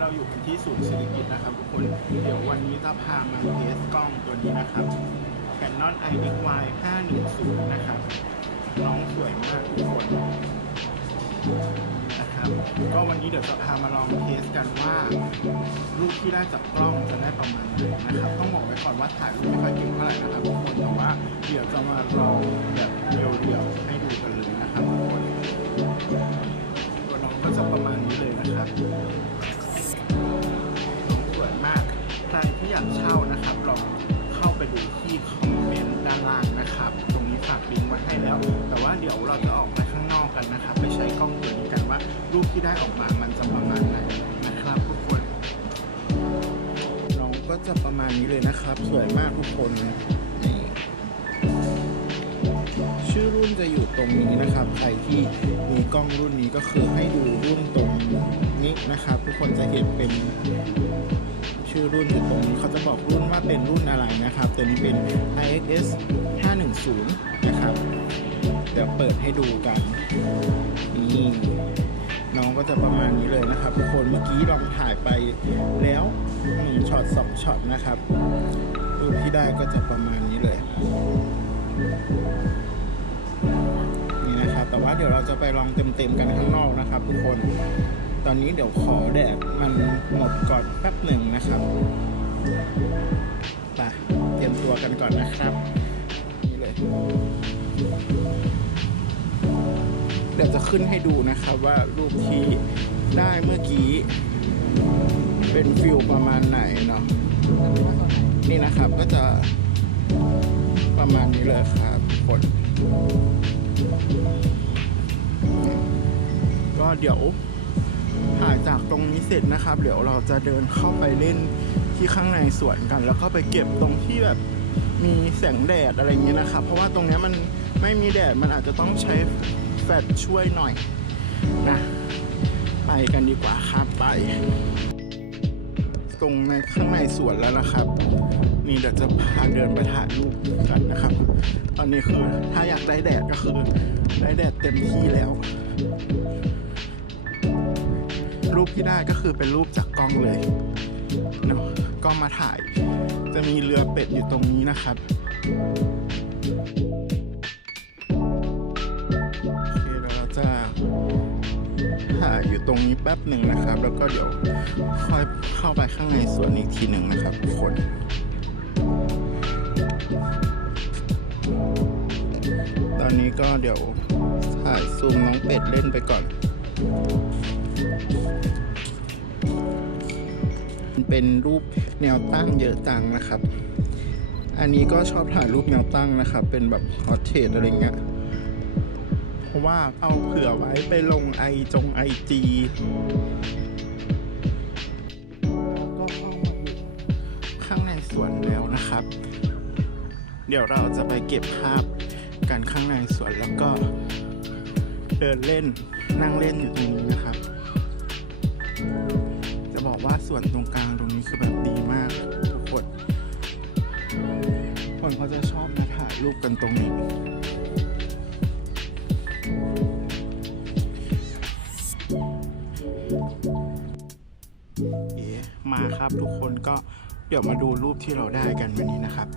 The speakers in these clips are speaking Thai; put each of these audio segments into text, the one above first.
เราอยู่กันที่ศูนย์เศรษฐกิจนะครับทุกคน เดี๋ยววันนี้จะพามาเทสกล้องตัวนี้นะครับ Canon IXY 510 นะครับ น้องสวยมากทุกคนนะครับก็วันนี้เดี๋ยวจะพามาลองเทสกันว่า รูปที่ได้จากกล้องจะได้ประมาณไหนนะครับ ต้องบอกไว้ก่อนว่าถ่ายรูปไม่ค่อยเก่งเท่าไหร่นะครับทุกคนแต่ว่าเดี๋ยวจะมาลองแบบเรียวๆ เราจะออกไปข้างนอกกันนะครับ ไปใช้กล้องตัวนี้กันว่ารูปที่ได้ออกมามันจะประมาณไหนนะครับทุกคนน้องก็จะประมาณนี้เลยนะครับ สวยมากทุกคนนี่ชื่อรุ่นจะอยู่ตรงนี้นะครับ ใครที่มีกล้องรุ่นนี้ก็คือให้ดูรุ่นตรงนี้นะครับ ทุกคนจะเห็นเป็นชื่อรุ่นอยู่ตรงนี้เขาจะบอกรุ่นว่าเป็นรุ่นอะไรนะครับ ตัวนี้เป็น IXS 510 นะครับ เดี๋ยวเปิดให้ดูกันนี่น้องก็จะประมาณนี้เลยนะครับทุกคนเมื่อกี้ลองถ่ายไปแล้วหนึ่งช็อตสองช็อตนะครับรูปที่ได้ก็จะประมาณนี้เลยนี่นะครับแต่ว่าเดี๋ยวเราจะไปลองเต็มๆกันข้างนอกนะครับ ทุกคนตอนนี้เดี๋ยวขอแดดมันหมดก่อนแป๊บหนึ่งนะครับไปเตรียมตัวกันก่อนนะครับนี่เลย เดี๋ยวจะขึ้นให้ดูนะครับว่ารูปที่ได้เมื่อกี้ เป็นฟิลประมาณไหนเนาะนี่นะครับก็จะประมาณนี้เลยครับทุกคนก็เดี๋ยวถ่ายจากตรงนี้เสร็จนะครับ เดี๋ยวเราจะเดินเข้าไปเล่นที่ข้างในสวนกัน แล้วก็ไปเก็บตรงที่แบบมีแสงแดดอะไรเงี้ยนะครับ เพราะว่าตรงนี้มันไม่มีแดดมันอาจจะต้องใช้ แฟชช่วยหน่อยนะไปกันดีกว่าครับไป ตรงในข้างในสวนแล้วนะครับ นี่เดี๋ยวจะพาเดินไปถ่ายรูปกันนะครับ ตอนนี้คือถ้าอยากได้แดดก็คือได้แดดเต็มที่แล้ว รูปที่ได้ก็คือเป็นรูปจากกล้องเลยเนาะกล้องมาถ่าย จะมีเรือเป็ดอยู่ตรงนี้นะครับ อยู่ตรงนี้แป๊บหนึ่งนะครับ แล้วก็เดี๋ยวค่อยเข้าไปข้างในสวนอีกทีหนึ่งนะครับทุกคนตอนนี้ก็เดี๋ยวถ่ายซูมน้องเป็ดเล่นไปก่อน เป็นรูปแนวตั้งเยอะจังนะครับ อันนี้ก็ชอบถ่ายรูปแนวตั้งนะครับ เป็นแบบฮอตเทสอะไรเงี้ย ราะว่าเอาเผื่อไว้ไปลงไอจงไอจีก็เข้ามาอยู่ข้างในสวนแล้วนะครับ เดี๋ยวเราจะไปเก็บภาพกันข้างในสวนแล้วก็เดินเล่นนั่งเล่นอยู่ตรงนี้นะครับ จะบอกว่าส่วนตรงกลางตรงนี้คือแบบดีมากทุกคนคนเขาจะชอบมาถ่ายรูปกันตรงนี้ มาครับ ทุกคนก็เดี๋ยวมาดูรูปที่เราได้กันวันนี้นะครับ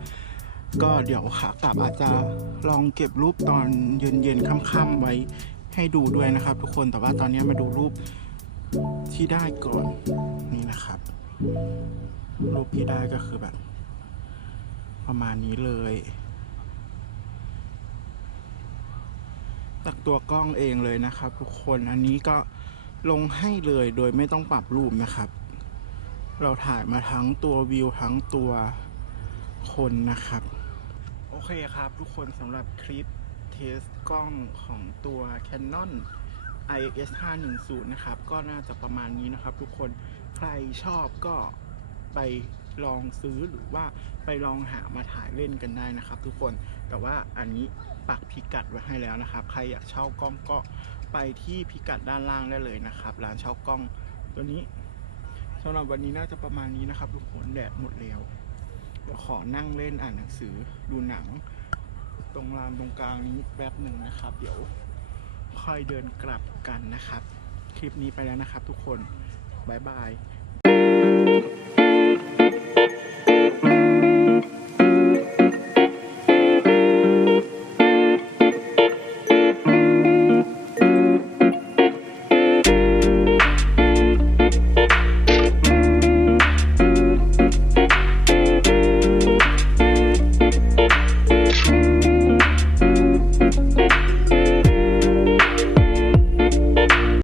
ก็เดี๋ยวขากลับอาจจะลองเก็บรูปตอนเย็นๆค่ำๆไว้ให้ดูด้วยนะครับ ทุกคนแต่ว่าตอนนี้มาดูรูปที่ได้ก่อนนี่นะครับ รูปที่ได้ก็คือแบบ ประมาณนี้เลยจากตัวกล้องเองเลยนะครับ ทุกคนอันนี้ก็ลงให้เลยโดยไม่ต้องปรับรูปนะครับ เราถ่ายมาทั้งตัววิวทั้งตัวคนนะครับ โอเคครับทุกคนสำหรับคลิปเทสกล้องของตัว Canon IX 510 นะครับ ก็น่าจะประมาณนี้นะครับ ทุกคนใครชอบก็ไปลองซื้อหรือว่าไปลองหามาถ่ายเล่นกันได้นะครับ ทุกคนแต่ว่าอันนี้ปักพิกัดไว้ให้แล้วนะครับ ใครอยากเช่ากล้องก็ไปที่พิกัดด้านล่างได้เลยนะครับ ร้านเช่ากล้องตัวนี้ สำหรับวันนี้น่าจะประมาณนี้นะครับทุกคนแดดหมดแล้วเดี๋ยวขอนั่งเล่นอ่านหนังสือดูหนัง ตรงลานตรงกลางนี้แป๊บหนึ่งนะครับ เดี๋ยวค่อยเดินกลับกันนะครับ คลิปนี้ไปแล้วนะครับทุกคน บ๊ายบาย